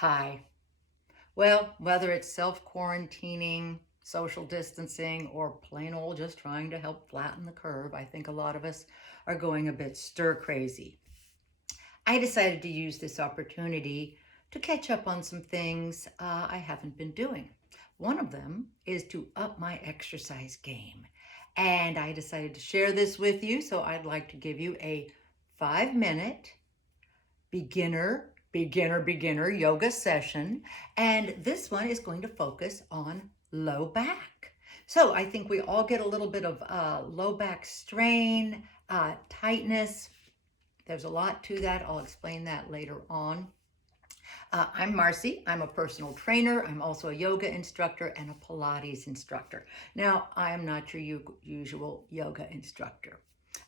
Hi. Well, whether it's self-quarantining, social distancing, or plain old just trying to help flatten the curve, I think a lot of us are going a bit stir crazy. I decided to use this opportunity to catch up on some things I haven't been doing. One of them is to up my exercise game. And I decided to share this with you, so I'd like to give you a 5-minute beginner yoga session. And this one is going to focus on low back. So I think we all get a little bit of low back strain, tightness. There's a lot to that. I'll explain that later on. I'm Marcy. I'm a personal trainer. I'm also a yoga instructor and a Pilates instructor. Now, I am not your usual yoga instructor.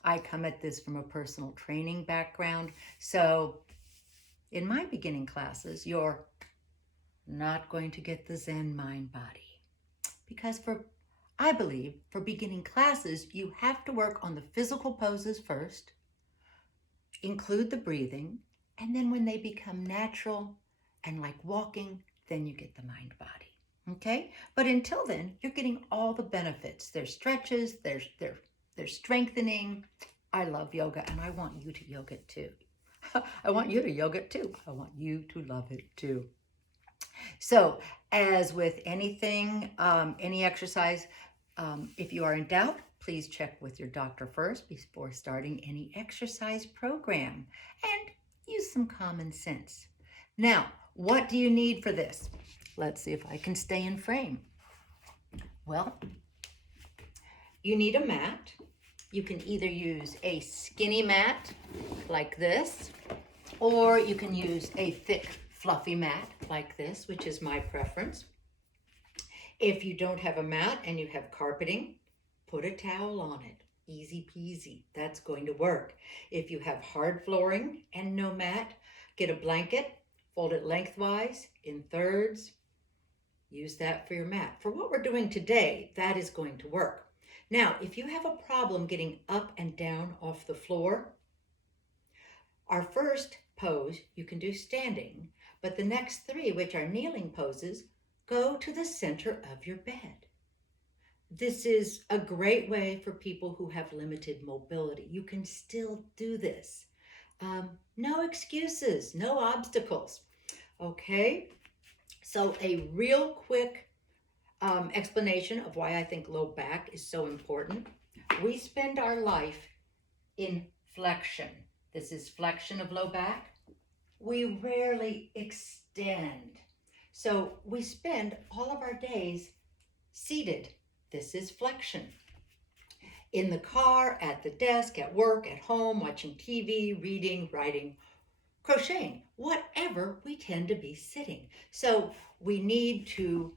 I come at this from a personal training background. So in my beginning classes, you're not going to get the Zen mind body. Because I believe for beginning classes, you have to work on the physical poses first, include the breathing, and then when they become natural and like walking, then you get the mind body. Okay? But until then, you're getting all the benefits. There's stretches, there's strengthening. I love yoga and I want you to yoga too. I want you to yoga it too. I want you to love it too. So, as with anything, any exercise, if you are in doubt, please check with your doctor first before starting any exercise program and use some common sense. Now, what do you need for this? Let's see if I can stay in frame. Well, you need a mat. You can either use a skinny mat like this, or you can use a thick, fluffy mat like this, which is my preference. If you don't have a mat and you have carpeting, put a towel on it. Easy peasy. That's going to work. If you have hard flooring and no mat, get a blanket, fold it lengthwise in thirds. Use that for your mat. For what we're doing today, that is going to work. Now, if you have a problem getting up and down off the floor, our first pose you can do standing, but the next three, which are kneeling poses, go to the center of your bed. This is a great way for people who have limited mobility. You can still do this. No excuses, no obstacles. Okay, so a real quick explanation of why I think low back is so important. We spend our life in flexion. This is flexion of low back. We rarely extend. So we spend all of our days seated. This is flexion. In the car, at the desk, at work, at home, watching TV, reading, writing, crocheting, whatever, we tend to be sitting. So we need to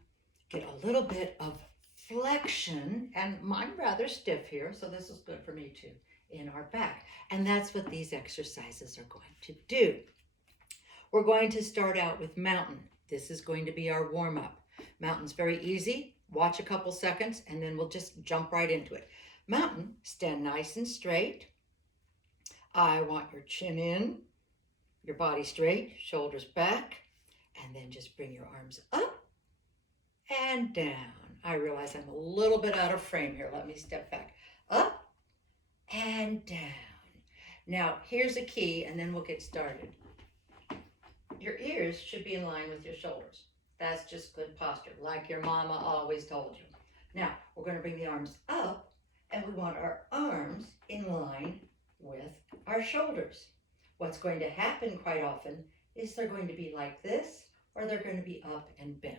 get a little bit of flexion, and I'm rather stiff here, so this is good for me too, in our back. And that's what these exercises are going to do. We're going to start out with mountain. This is going to be our warm-up. Mountain's very easy. Watch a couple seconds, and then we'll just jump right into it. Mountain, stand nice and straight. I want your chin in, your body straight, shoulders back, and then just bring your arms up and down. I realize I'm a little bit out of frame here. Let me step back. Up and down. Now, here's a key, and then we'll get started. Your ears should be in line with your shoulders. That's just good posture, like your mama always told you. Now, we're going to bring the arms up, and we want our arms in line with our shoulders. What's going to happen quite often is they're going to be like this, or they're going to be up and bent.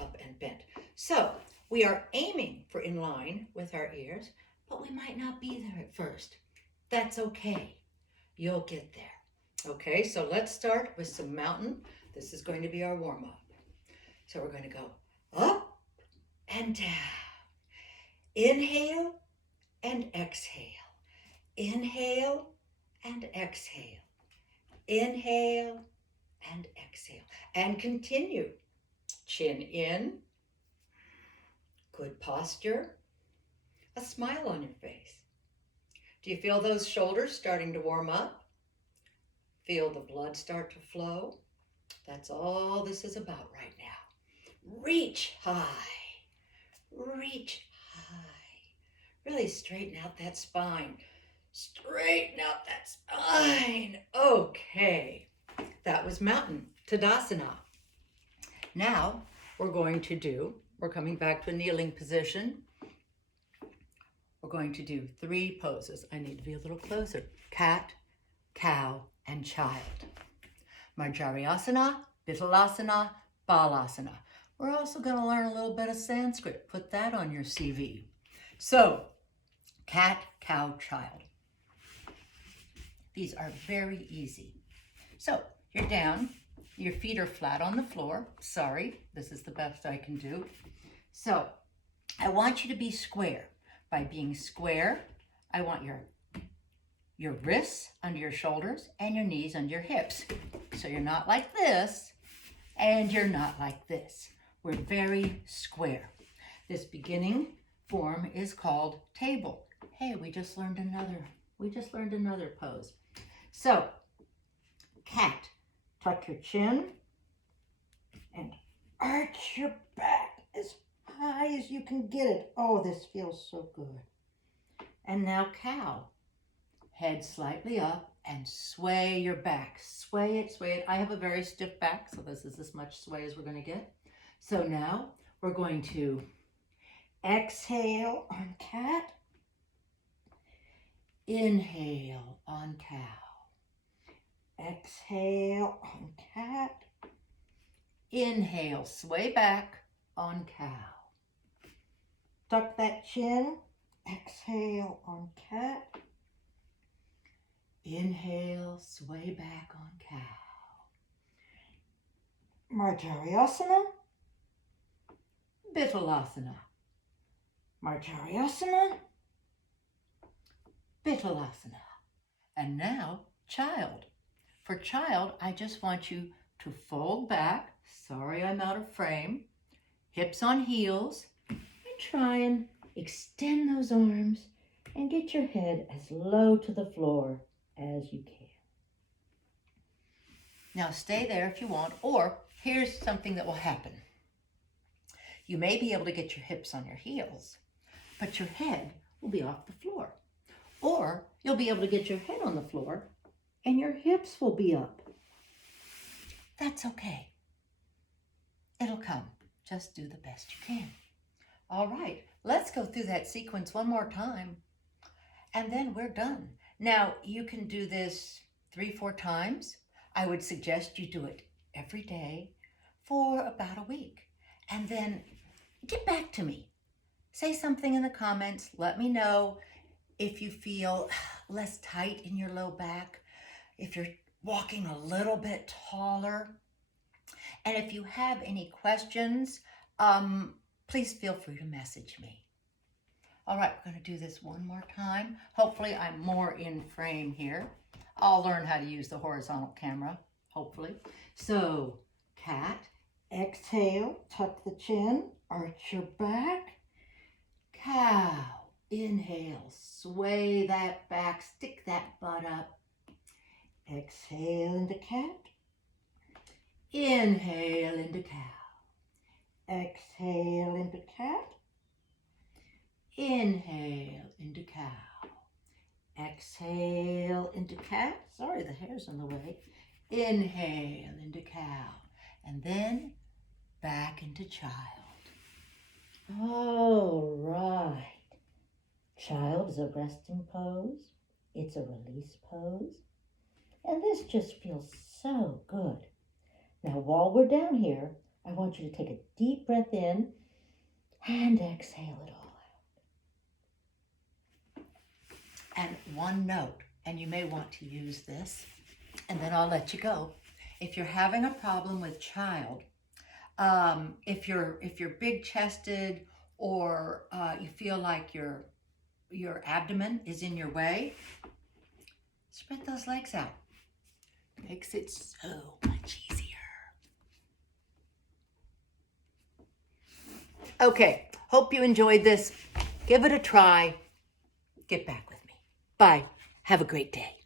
Up and bent. So we are aiming for in line with our ears, but we might not be there at first. That's okay. You'll get there. Okay, so let's start with some mountain. This is going to be our warm-up. So we're going to go up and down. Inhale and exhale. Inhale and exhale. Inhale and exhale. And continue. Chin in. Good posture. A smile on your face. Do you feel those shoulders starting to warm up? Feel the blood start to flow? That's all this is about right now. Reach high. Reach high. Really straighten out that spine. Straighten out that spine. Okay. That was Mountain Tadasana. Now we're coming back to a kneeling position. We're going to do 3 poses. I need to be a little closer. Cat, cow, and child. Marjariyasana, Vitalasana, Balasana. We're also going to learn a little bit of Sanskrit. Put that on your CV. So, cat, cow, child. These are very easy. So, you're down. Your feet are flat on the floor. Sorry, this is the best I can do. So, I want you to be square. By being square, I want your wrists under your shoulders and your knees under your hips. So you're not like this, and you're not like this. We're very square. This beginning form is called table. Hey, we just learned another pose. So, cat, tuck your chin and arch your back as high as you can get it. Oh, this feels so good. And now cow. Head slightly up and sway your back. Sway it, sway it. I have a very stiff back, so this is as much sway as we're going to get. So now we're going to exhale on cat. Inhale on cow. Exhale on cat. Inhale, sway back on cow. Tuck that chin. Exhale on cat. Inhale, sway back on cow. Marjariyasana. Vitalasana. Marjariyasana. Vitalasana. And now, child. For child, I just want you to fold back. Sorry, I'm out of frame. Hips on heels. And try and extend those arms and get your head as low to the floor as you can. Now stay there if you want, or here's something that will happen. You may be able to get your hips on your heels, but your head will be off the floor. Or you'll be able to get your head on the floor and your hips will be up. That's okay. It'll come. Just do the best you can. All right, let's go through that sequence one more time, and then we're done. Now, you can do this 3-4 times. I would suggest you do it every day for about a week, and then get back to me. Say something in the comments. Let me know if you feel less tight in your low back, if you're walking a little bit taller, and if you have any questions, please feel free to message me. All right, we're going to do this one more time. Hopefully I'm more in frame here. I'll learn how to use the horizontal camera, hopefully. So, cat, exhale, tuck the chin, arch your back. Cow, inhale, sway that back, stick that butt up. Exhale into cat. Inhale into cow. Exhale into cat. Inhale into cow. Exhale into cat. Sorry, the hair's in the way. Inhale into cow. And then back into child. All right. Child is a resting pose. It's a release pose. And this just feels so good. Now, while we're down here, I want you to take a deep breath in and exhale it all out. And one note, and you may want to use this, and then I'll let you go. If you're having a problem with child, if you're big-chested or you feel like your abdomen is in your way, spread those legs out. Makes it so much easier. Okay, hope you enjoyed this. Give it a try. Get back with me. Bye. Have a great day.